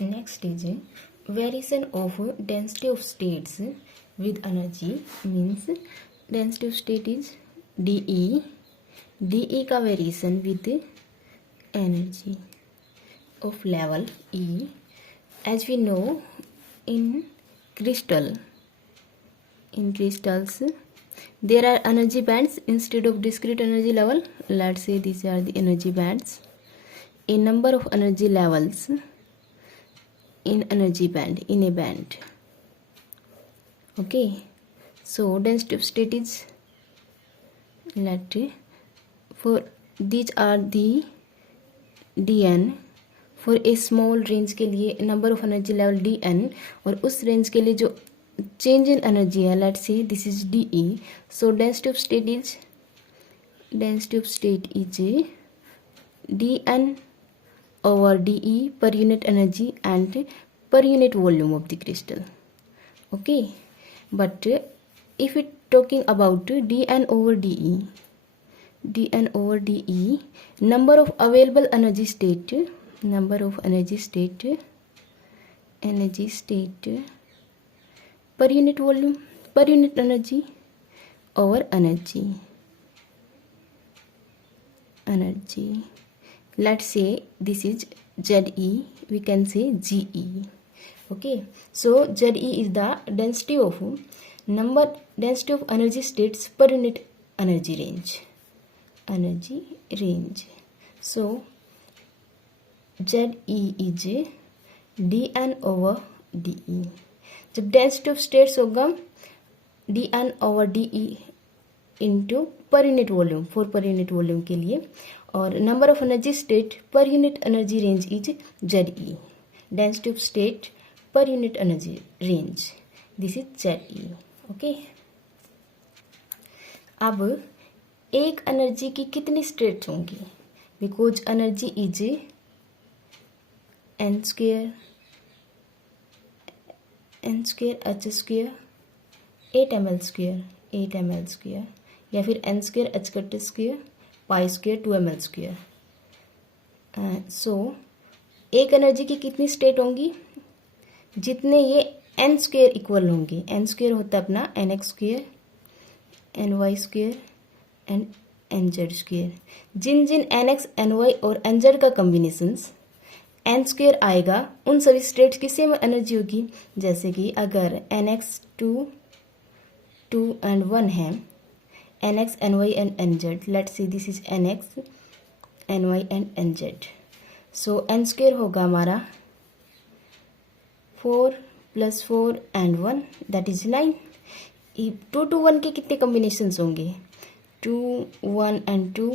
Next is variation of density of states with energy means density of state is dE. dE का variation with energy of level E. As we know, in crystals there are energy bands instead of discrete energy level. Let's say these are the energy bands. A number of energy levels in energy band, in a band. Okay, so density of state is, for these are the dn. For a small range के लिए number of energy level dn, और उस range के लिए जो change in energy है, let's say this is dE. So density of state is dn over dE per unit energy and per unit volume of the crystal. Okay, but if it talking about dn over dE, number of available energy state per unit volume, per unit energy over energy. Let's say this is ZE, we can say GE. Okay, so ZE is the density of energy states per unit energy range. So ZE is dn over dE. जब density of states होगा dn over dE into पर unit volume, for पर unit volume के लिए, और number of energy state per unit energy range is ZE. Density of state per unit energy range, this is ZE. Okay, अब एक energy की कितनी states होंगी? Because energy is n square h square 8 ml square, या फिर n square h cut square pi square 2 ml square. So एक energy की कितनी स्टेट होंगी? जितने ये n स्क्वेयर इक्वल होंगे. n स्क्वेयर होता है अपना nx square, ny square and nz square. जिन nx ny और nz का कॉम्बिनेशंस n स्क्वेयर आएगा, उन सभी स्टेट्स की सेम एनर्जी होगी. जैसे कि अगर nx 2 एंड 1 है, nx ny and nz, let's see this is nx ny and nz. So n square होगा हमारा 4 + 4 एंड 1, दैट इज 9. 2 to 1 के कितने कॉम्बिनेशंस होंगे? 2 1 and 2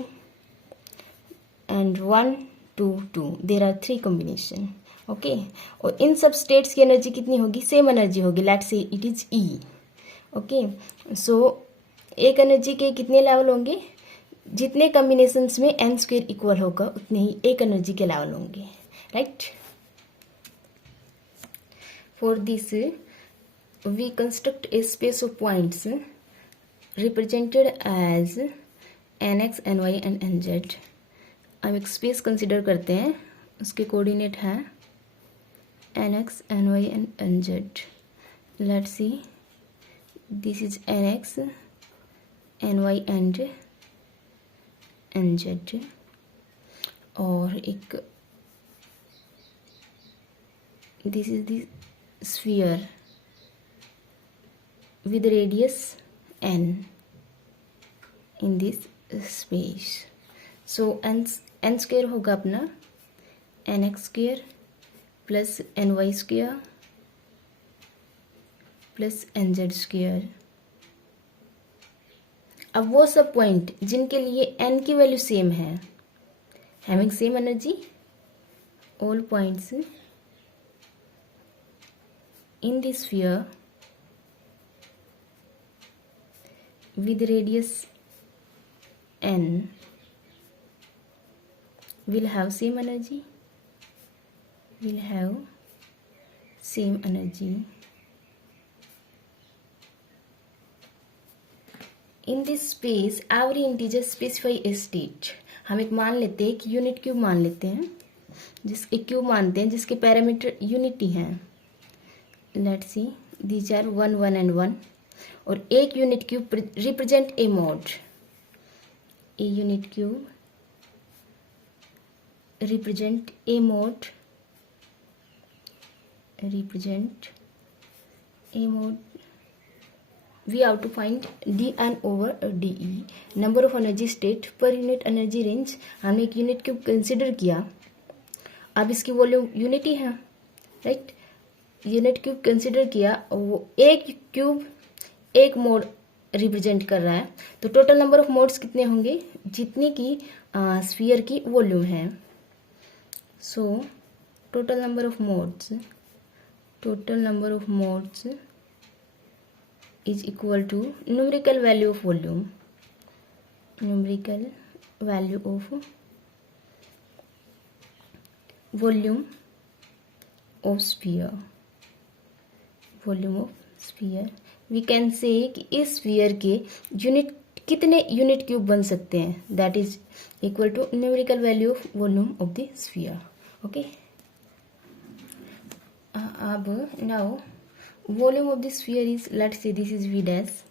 and 1 2 2, there are 3 combination. Okay, और इन सब स्टेट्स की एनर्जी कितनी होगी? सेम एनर्जी होगी. Let's say it is E. Okay, so एक एनर्जी के कितने लेवल होंगे? जितने कॉम्बिनेशंस में n स्क्वेयर इक्वल होगा, उतने ही एक एनर्जी के लेवल होंगे. Right, for this we construct a space of points represented as nx ny and nz. अब एक स्पेस कंसिडर करते हैं, उसके कोऑर्डिनेट हैं nx ny and nz. Let's see this is nx ny and nz, और एक this is the sphere with radius n in this space. So n square होगा अपना nx square plus ny square plus nz square. अब वो सब point जिनके लिए n की वैल्यू सेम है, having same energy, all points in this sphere with radius n will have same energy, in this space every integer specify a state. हम एक मान लेते हैं कि यूनिट क्यूब मान लेते हैं. जिसके क्यूब मानते हैं, जिसके पैरामीटर यूनिटी हैं। Let's see these are 1 1 and 1। और एक unit cube represent a mode. A unit cube represent a mode, we have to find dn over de, number of energy state per unit energy range। हमने एक unit cube consider किया, अब इसकी volume unity है, right. Unit cube consider किया, वो एक cube एक मोड रिप्रेजेंट कर रहा है, तो टोटल नंबर ऑफ मोड्स कितने होंगे, जितनी की स्फीयर की वॉल्यूम है। So total number of modes is equal to numerical value of volume, of sphere, we can say कि इस स्फीयर के यूनिट कितने यूनिट क्यूब बन सकते हैं, that is equal to numerical value of volume of the sphere. Okay, अब now volume of the sphere is, let's say this is v dash,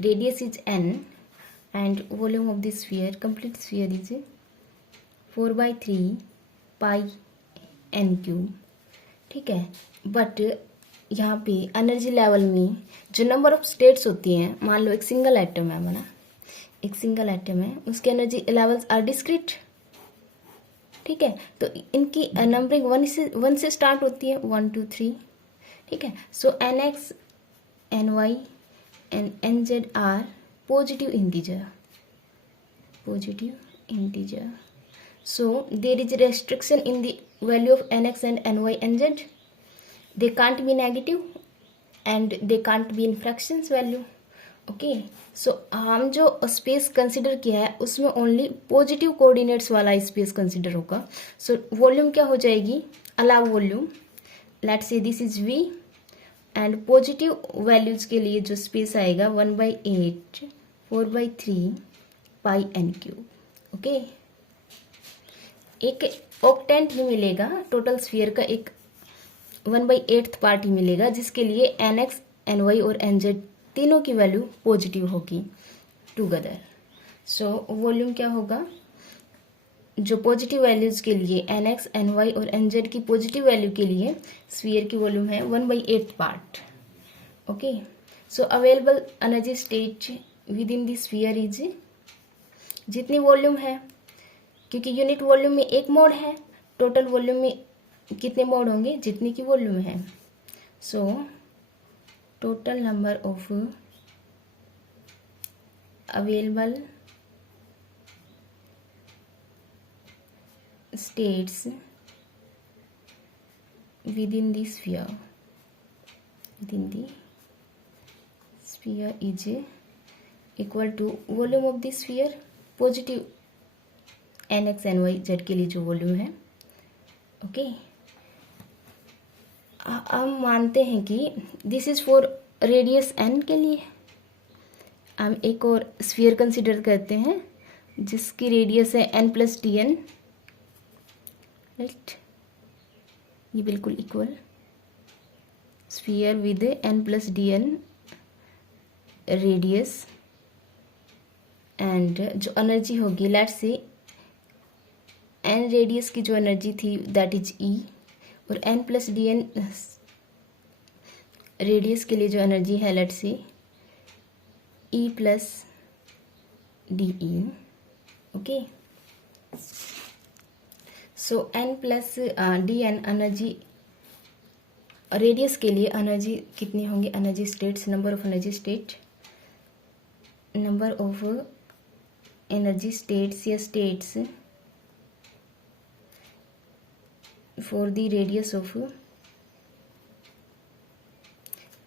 radius is n and volume of the sphere, complete sphere is 4/3 pi n cube. ठीक है, but यहाँ पे energy level में जो number of states होती हैं, मान लो एक सिंगल एटम है हमारा, एक सिंगल एटम है, उसके एनर्जी लेवल्स आर डिस्क्रीट। ठीक है, तो इनकी नंबरिंग 1 से स्टार्ट होती है, 1 2 3। ठीक है, so nx ny and nz are positive integer, so there is a restriction in the value of nx and ny nz, they can't be negative and they can't be in fractions value। Okay, so हम जो space consider किया है उसमें only positive coordinates वाला space consider होगा। So volume क्या हो जाएगी, allow volume, let's say this is v and positive values के लिए जो स्पेस आएगा 1/8 4/3 पाई n क्यूब। ओके, एक ऑक्टेंट ही मिलेगा, टोटल स्फीयर का एक 1/8 पार्ट ही मिलेगा, जिसके लिए nx ny और nz तीनों की वैल्यू पॉजिटिव होगी टुगेदर। सो वॉल्यूम क्या होगा, जो पॉजिटिव वैल्यूज के लिए nx ny और nz की पॉजिटिव वैल्यू के लिए स्फीयर की वॉल्यूम है 1/8 part. Okay, so available energy state with in the sphere is, जितनी वॉल्यूम है, क्योंकि यूनिट वॉल्यूम में एक मोड है, टोटल वॉल्यूम में कितने मोड होंगे, जितनी की वॉल्यूम है। So total number of available states within the sphere is equal to volume of the sphere, positive nx ny z के लिए जो वॉल्यूम है। ओके, हम मानते हैं कि this is for radius n के लिए। हम एक और स्फीयर कंसिडर करते हैं जिसकी रेडियस है n plus D n, right, ये बिल्कुल equal sphere with n plus D n radius, and जो एनर्जी होगी, लेट्स से n रेडियस की जो एनर्जी थी दैट इज E, और n plus D n radius के लिए जो एनर्जी है let's say E plus d E. Okay, so n plus D n energy, radius के लिए एनर्जी कितनी होंगी, energy states, number of energy states या states for the radius of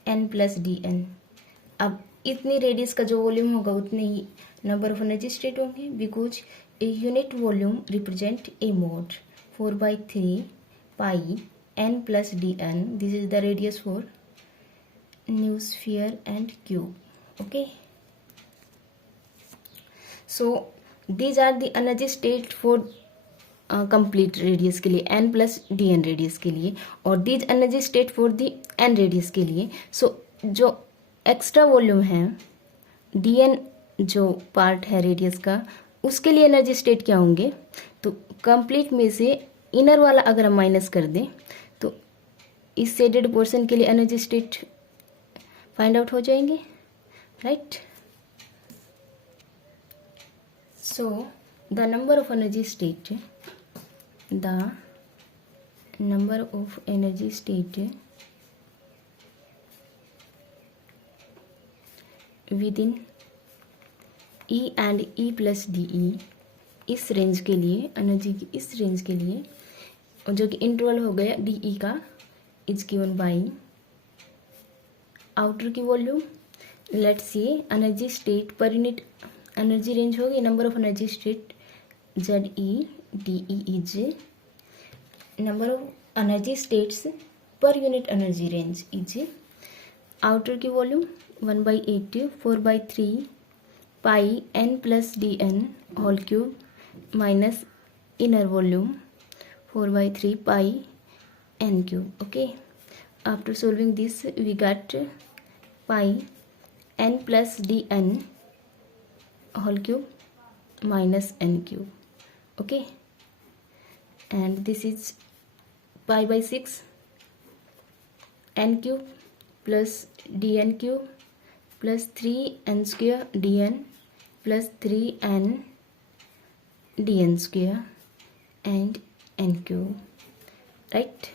n plus dn। अब इतनी रेडियस का जो वॉल्यूम होगा उतने ही नंबर ऑफ एनर्जी स्टेट होंगे, because a unit volume represent a mode. 4/3 pi n plus dn, this is the radius for new sphere and cube। okay, so these are the energy state for complete radius के लिए, n plus D n radius के लिए, और these energy state for the n radius के लिए. So जो extra volume है d n जो पार्ट है रेडियस का, उसके लिए एनर्जी स्टेट क्या होंगे? तो कंप्लीट में से इनर वाला अगर हम माइनस कर दें तो इस शेडेड पोर्शन के लिए एनर्जी स्टेट फाइंड आउट हो जाएंगे, right. So the number of energy state with in E and E plus d ई, इस रेंज के लिए, एनर्जी की इस रेंज के लिए, जो कि इंटरवल हो गया डी ई का, इज गिवन बाई आउटर की volume. Let's see energy state per unit energy range होगी, number of energy state Z E D E is number of energy states per unit energy range is outer की volume 1/8 4/3 pi n plus D N whole cube minus inner volume 4/3 pi n cube. Okay, after solving this we got pi n plus D N whole cube minus n cube. Okay, and this is pi by 6 n cube plus dn cube plus 3n square dn plus 3n dn square and n cube, right.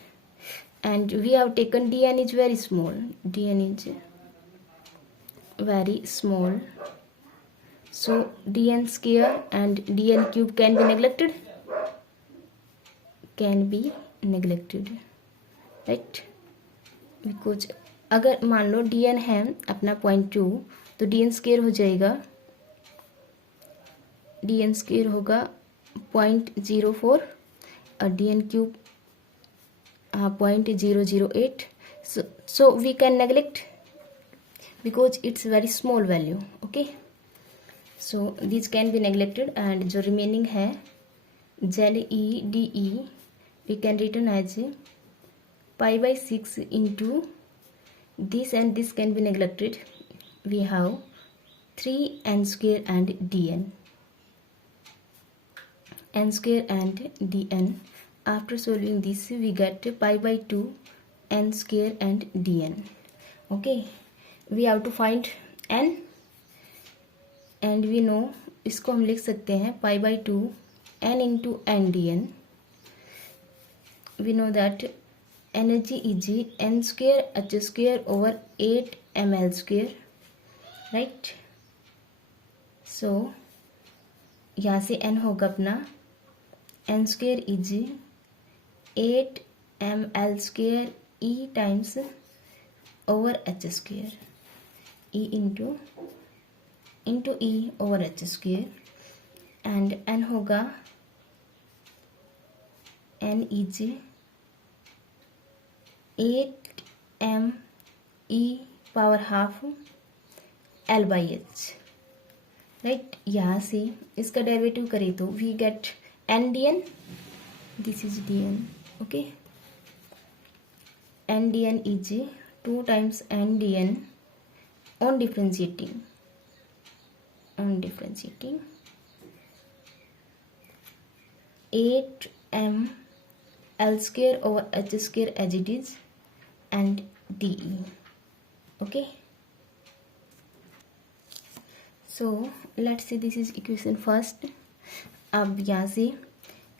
And we have taken dn is very small, dn is very small, so dn square and dn cube can be neglected, right. Because अगर मान लो dn है अपना 0.2 तो dn square हो जाएगा, dn square होगा 0.04 और dn cube 0.008. so we can neglect because it's very small value. okay, so these can be neglected and जो remaining है ZEDE we can written as pi by 6 into this, and this can be neglected. We have 3n square and dn, n square and dn. After solving this we get pi by 2 n square and dn. okay, we have to find n and we know इसको हम लिख सकते हैं pi by 2 n into n dn. we know that energy is n square h square over 8 ml square, right. so यहाँ से n होगा अपना n square is 8 ml square e times over h square, e into e over h square, and n होगा n is 8 m e power half l by h, right. यहाँ से इसका derivative करें तो we get n dn, this इज dn. Okay, n dn इज 2 times n dn on differentiating 8 m l square over h square as it is and de. okay, so let's see this is equation first. अब यहाँ से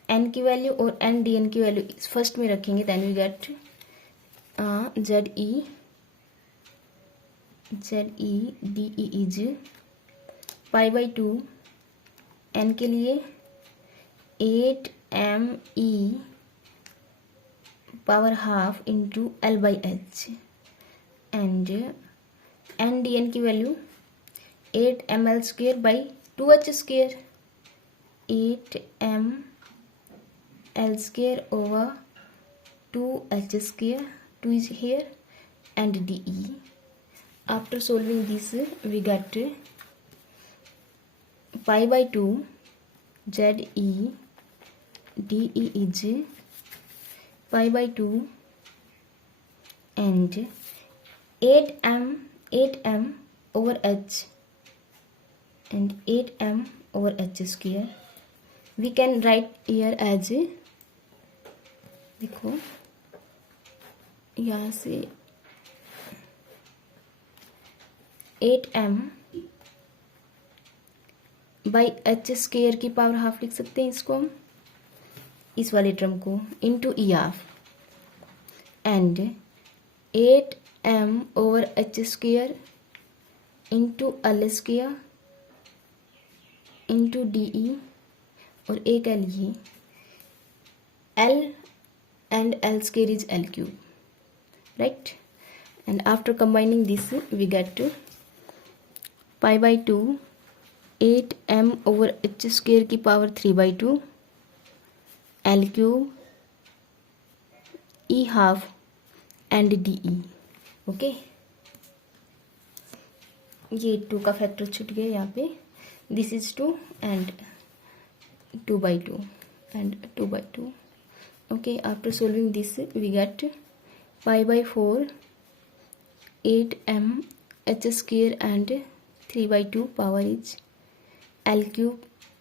n की value और n dn की value first में रखेंगे, then we get ZE DE is pi by 2 n के लिए 8 m e power half into l by h, and n dn की value 8 ml square by 2h square, 8 ml square over 2h square, 2 is here, and de. After solving this we get pi by 2 ZE dE is pi by 2 and 8m over h and 8m over h square. We can write here as, देखो यहाँ से 8m by H square की power half लिख सकते हैं इसको हम, इस वाले टर्म को, into E half and 8m over H square into L square into D E और एक एल ये L and L square is L cube, right? And after combining this we get pi by 2 8m over h square की power 3 by 2 L cube E half and DE. Okay, ये 2 का factor छूट गया यहाँ पे. This is 2 and 2 by 2 and 2 by 2. Okay, after solving this we get pi by 4 8m h square and 3 by 2 power is L cube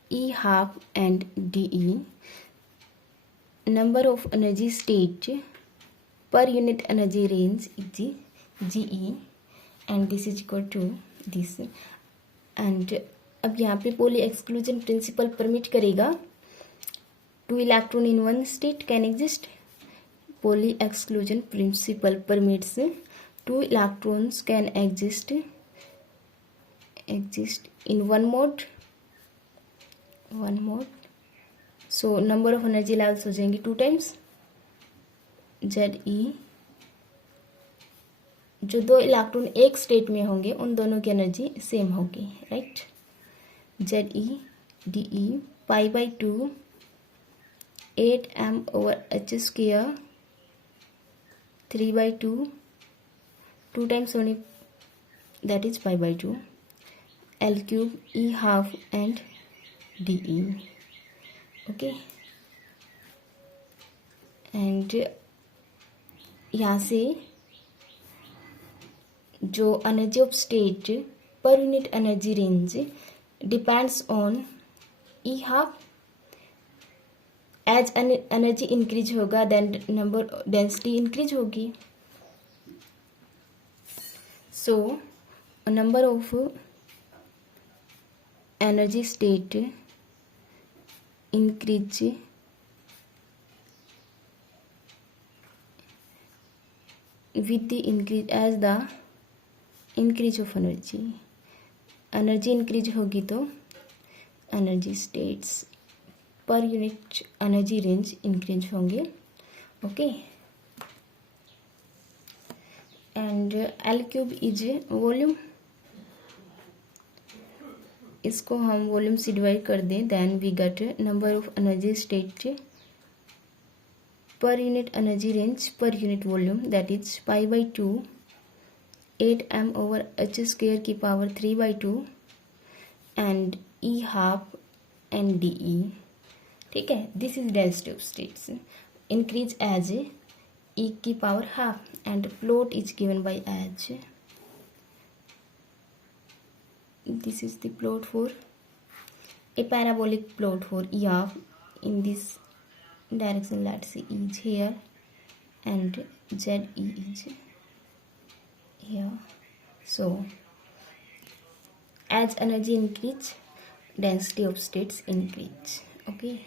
E half and DE. Number of energy state per unit energy range is GE and this is equal to this. And अब यहाँ पे पोली exclusion principle permit करेगा. 2 electron in one state can exist. Pauli exclusion principle permits 2 electrons can exist in one mode. So number of energy levels हो जाएंगे 2 times ZE. जो 2 electron एक state में होंगे उन दोनों की एनर्जी सेम होगी, right? ZE DE pi by 2 8m over h square 3 by 2 2 times only, that is pi by 2 L cube E half and DE. Okay, and यहाँ से जो energy of state per unit energy range depends on E half. As energy increase होगा then number density increase होगी. So number of energy state increase with the increase as the increase of energy. Energy increase होगी तो energy states per unit energy range increase होंगे. Okay, and L cube is volume. इसको हम volume से divide कर दें, then we get number of energy state per unit energy range per unit volume, that is pi by 2 8m over H square की power 3 by 2 and E half and D E. ठीक है, this is density of states increase as E की power half and plot is given by as. This is the plot for a parabolic plot for E half in this direction. Let's see, E is here and ZE is here. So as energy increase, density of states increase. Okay.